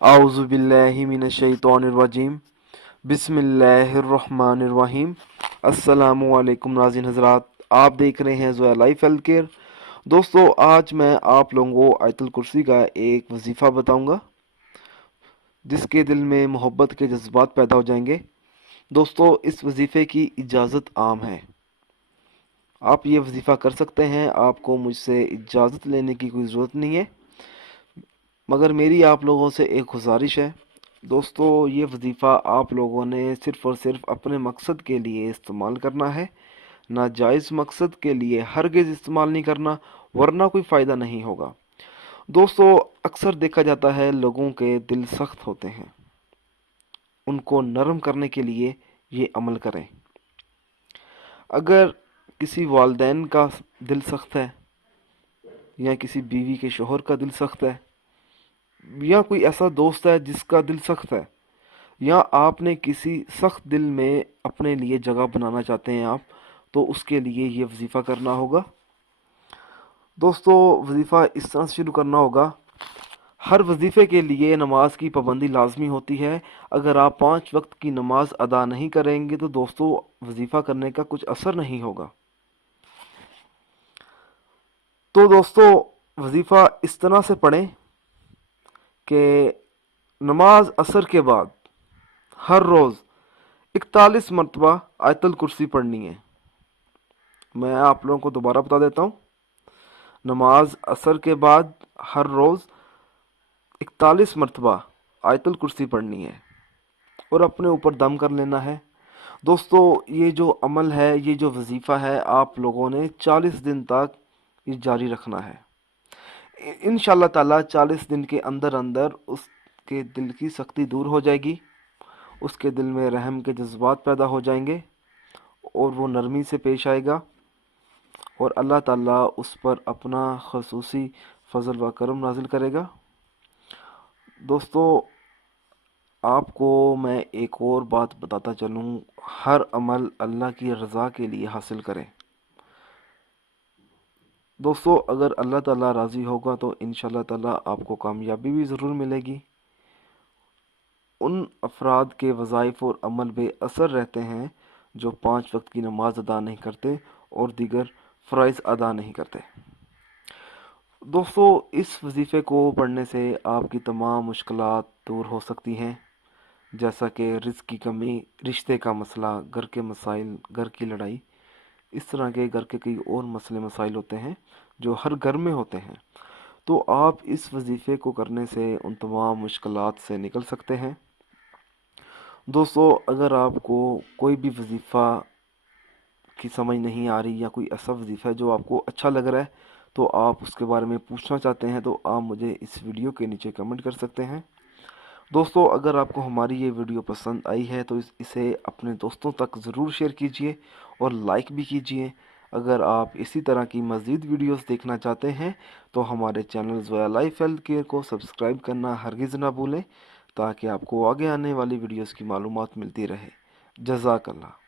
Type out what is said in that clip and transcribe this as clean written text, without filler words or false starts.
आऊज़ु बिल्लाहि मिनश्शैतानिर्रजीम बिस्मिल्लाहिर्रहमानिर्रहीम। अस्सलामु अलैकुम नाज़रीन हज़रात, आप देख रहे हैं ज़ोया लाइफ हेल्थ केयर। दोस्तों, आज मैं आप लोगों को आयतुल कुर्सी का एक वजीफ़ा बताऊंगा जिसके दिल में मोहब्बत के जज्बात पैदा हो जाएंगे। दोस्तों, इस वजीफ़े की इजाज़त आम है, आप ये वजीफ़ा कर सकते हैं, आपको मुझसे इजाज़त लेने की कोई ज़रूरत नहीं है। मगर मेरी आप लोगों से एक गुजारिश है दोस्तों, ये वजीफ़ा आप लोगों ने सिर्फ़ और सिर्फ अपने मकसद के लिए इस्तेमाल करना है, नाजायज़ मकसद के लिए हरगिज़ इस्तेमाल नहीं करना, वरना कोई फ़ायदा नहीं होगा। दोस्तों, अक्सर देखा जाता है लोगों के दिल सख्त होते हैं, उनको नरम करने के लिए ये अमल करें। अगर किसी वालिदैन का दिल सख्त है या किसी बीवी के शोहर का दिल सख्त है या कोई ऐसा दोस्त है जिसका दिल सख्त है, या आपने किसी सख्त दिल में अपने लिए जगह बनाना चाहते हैं आप, तो उसके लिए ये वजीफ़ा करना होगा। दोस्तों, वजीफ़ा इस तरह से शुरू करना होगा। हर वजीफ़े के लिए नमाज की पाबंदी लाजमी होती है। अगर आप 5 वक्त की नमाज अदा नहीं करेंगे तो दोस्तों वजीफ़ा करने का कुछ असर नहीं होगा। तो दोस्तों, वजीफ़ा इस तरह से पढ़ें कि नमाज असर के बाद हर रोज़ 41 मरतबा आयतुल कुर्सी पढ़नी है। मैं आप लोगों को दोबारा बता देता हूँ। नमाज असर के बाद हर रोज़ 41 मरतबा आयतुल कुर्सी पढ़नी है और अपने ऊपर दम कर लेना है। दोस्तों, ये जो अमल है, ये जो वजीफ़ा है, आप लोगों ने 40 दिन तक ये जारी रखना है। इंशाल्लाह ताला 40 दिन के अंदर अंदर उसके दिल की सख्ती दूर हो जाएगी, उसके दिल में रहम के जज्बात पैदा हो जाएंगे और वो नरमी से पेश आएगा और अल्लाह ताला उस पर अपना खसूसी फजल व करम नाजिल करेगा। दोस्तों, आपको मैं एक और बात बताता चलूँ, हर अमल अल्लाह की रज़ा के लिए हासिल करें। दोस्तों, अगर अल्लाह ताला राज़ी होगा तो इंशाल्लाह ताला आपको कामयाबी भी ज़रूर मिलेगी। उन अफराद के वज़ाइफ और अमल बेअसर रहते हैं जो 5 वक्त की नमाज अदा नहीं करते और दीगर फ़राइज़ अदा नहीं करते। दोस्तों, इस वजीफ़े को पढ़ने से आपकी तमाम मुश्किलात दूर हो सकती हैं, जैसा कि रिज़्क़ की कमी, रिश्ते का मसला, घर के मसाइल, घर की लड़ाई, इस तरह के घर के कई और मसले मसाइल होते हैं जो हर घर में होते हैं। तो आप इस वजीफ़े को करने से उन तमाम मुश्किलात से निकल सकते हैं। दोस्तों, अगर आपको कोई भी वजीफ़ा की समझ नहीं आ रही या कोई ऐसा वजीफ़ा है जो आपको अच्छा लग रहा है, तो आप उसके बारे में पूछना चाहते हैं तो आप मुझे इस वीडियो के नीचे कमेंट कर सकते हैं। दोस्तों, अगर आपको हमारी ये वीडियो पसंद आई है तो इसे अपने दोस्तों तक ज़रूर शेयर कीजिए और लाइक भी कीजिए। अगर आप इसी तरह की मज़ीद वीडियोस देखना चाहते हैं तो हमारे channel Zoya life health care को सब्सक्राइब करना हरगिज़ ना भूलें, ताकि आपको आगे आने वाली वीडियोस की मालूमात मिलती रहे। जज़ाकल्लाह।